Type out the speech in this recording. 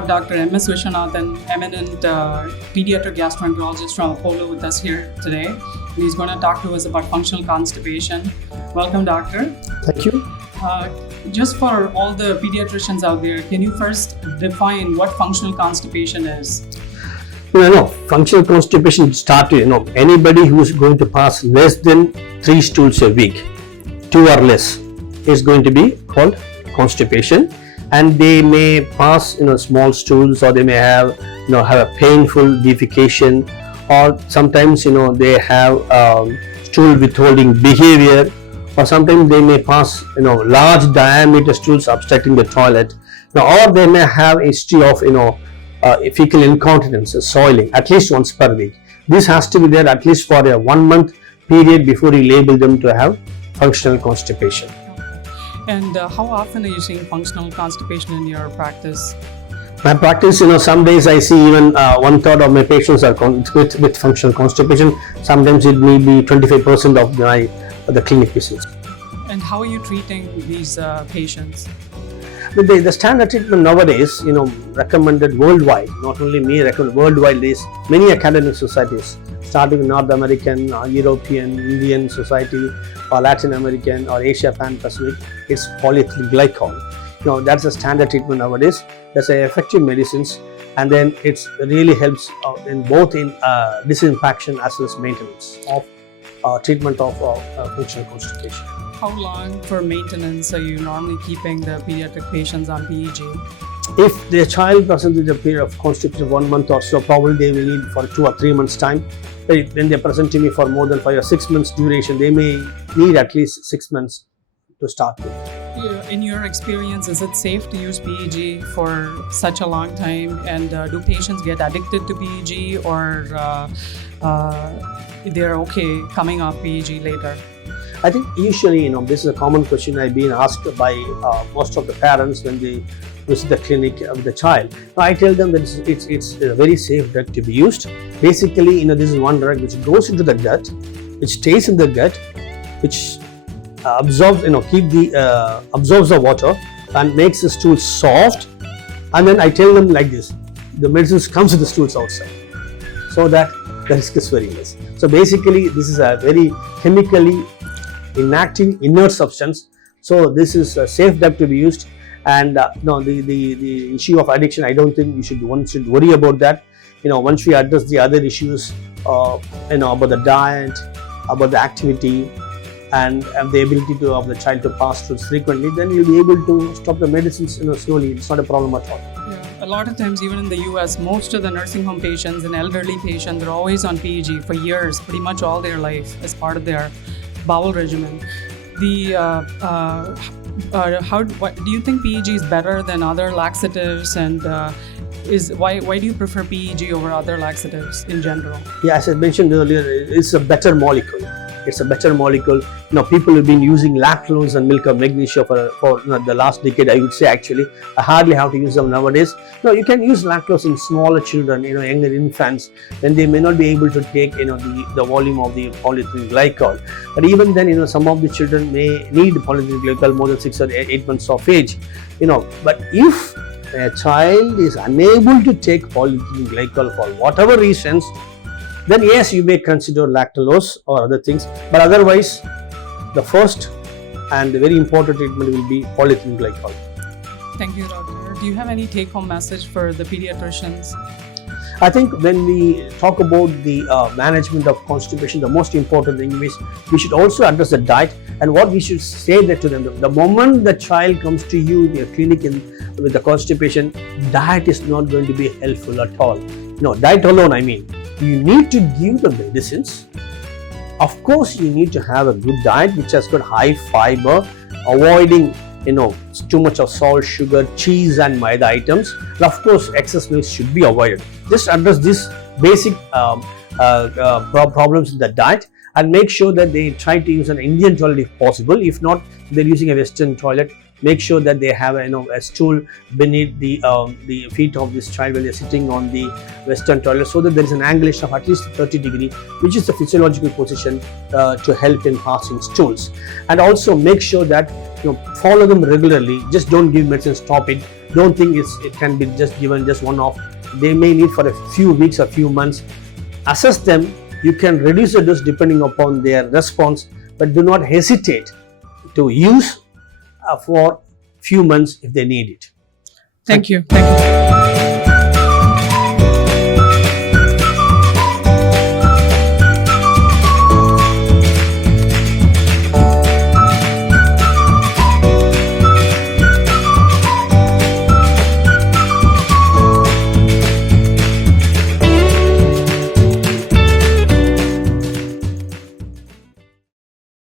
have Dr. M.S. Vishwanathan, eminent pediatric gastroenterologist from Apollo with us here today. He's going to talk to us about functional constipation. Welcome, doctor. Thank you. Just for all the pediatricians out there, can you first define what functional constipation is? Functional constipation started, anybody who is going to pass less than 3 stools a week, 2 or less, is going to be called constipation. And they may pass, small stools, or they may have a painful defecation, or sometimes, they have stool withholding behavior, or sometimes they may pass, large diameter stools obstructing the toilet, or they may have a history of, fecal incontinence, soiling, at least once per week. This has to be there at least for a 1 month period before you label them to have functional constipation. And how often are you seeing functional constipation in your practice? My practice, some days I see even 1/3 of my patients are with functional constipation. Sometimes it may be 25% of the clinic visits. And how are you treating these patients? The standard treatment nowadays, recommended worldwide, not only me, recommended worldwide, is many academic societies, starting North American, European, Indian society, or Latin American, or Asia Pan-Pacific, is polyethylene glycol. That's the standard treatment nowadays. That's effective medicines, and then it really helps in both disinfection as well as maintenance of treatment of functional constipation. How long for maintenance are you normally keeping the pediatric patients on PEG? If the child presents with a period of constipation of 1 month or so, probably they will need for 2 or 3 months time. When they present to me for more than 5 or 6 months duration, they may need at least 6 months to start with. In your experience, is it safe to use PEG for such a long time? And do patients get addicted to PEG, or they're okay coming off PEG later? I think usually, this is a common question I've been asked by most of the parents when they visit the clinic with the child. I tell them that it's a very safe drug to be used. Basically, this is one drug which goes into the gut, which stays in the gut, which absorbs the water and makes the stool soft. And then I tell them like this: the medicine comes with the stools outside, so that the risk is very less. So basically, this is a very chemically inactive inert substance. So this is a safe drug to be used. And the issue of addiction, I don't think one should worry about that. Once we address the other issues, about the diet, about the activity, and the ability of the child to pass through frequently, then you'll be able to stop the medicines slowly. It's not a problem at all. Yeah, a lot of times, even in the US, most of the nursing home patients and elderly patients are always on PEG for years, pretty much all their life, as part of their bowel regimen. Do you think PEG is better than other laxatives, and why do you prefer PEG over other laxatives in general? Yeah, as I mentioned earlier, it's a better molecule. People have been using lactose and milk of magnesia for the last decade, I would say. Actually, I hardly have to use them nowadays. You can use lactose in smaller children, younger infants, when they may not be able to take, the volume of the polyethylene glycol. But even then, some of the children may need polyethylene glycol more than 6 or 8 months of age. But if a child is unable to take polyethylene glycol for whatever reasons, then yes, you may consider lactulose or other things. But otherwise, the first and the very important treatment will be polyethylene glycol. Thank you, doctor. Do you have any take-home message for the pediatricians? I think when we talk about the management of constipation, the most important thing is we should also address the diet. And what we should say that to them: the moment the child comes to you in your clinic with the constipation, diet is not going to be helpful at all. Diet alone, you need to give the medicines. Of course, you need to have a good diet which has got high fiber, avoiding too much of salt, sugar, cheese and maida items. And of course, excess milk should be avoided. Just address these basic problems in the diet, and make sure that they try to use an Indian toilet if possible. If not, they're using a Western toilet. make sure that they have a stool beneath the feet of this child when they're sitting on the western toilet, so that there is an angulation of at least 30 degree, which is the physiological position to help in passing stools. And also make sure that follow them regularly. Just don't give medicine, stop it. Don't think it can be just given just one off. They may need for a few weeks or few months. Assess them. You can reduce the dose depending upon their response, but do not hesitate to use for few months if they need it. Thank you.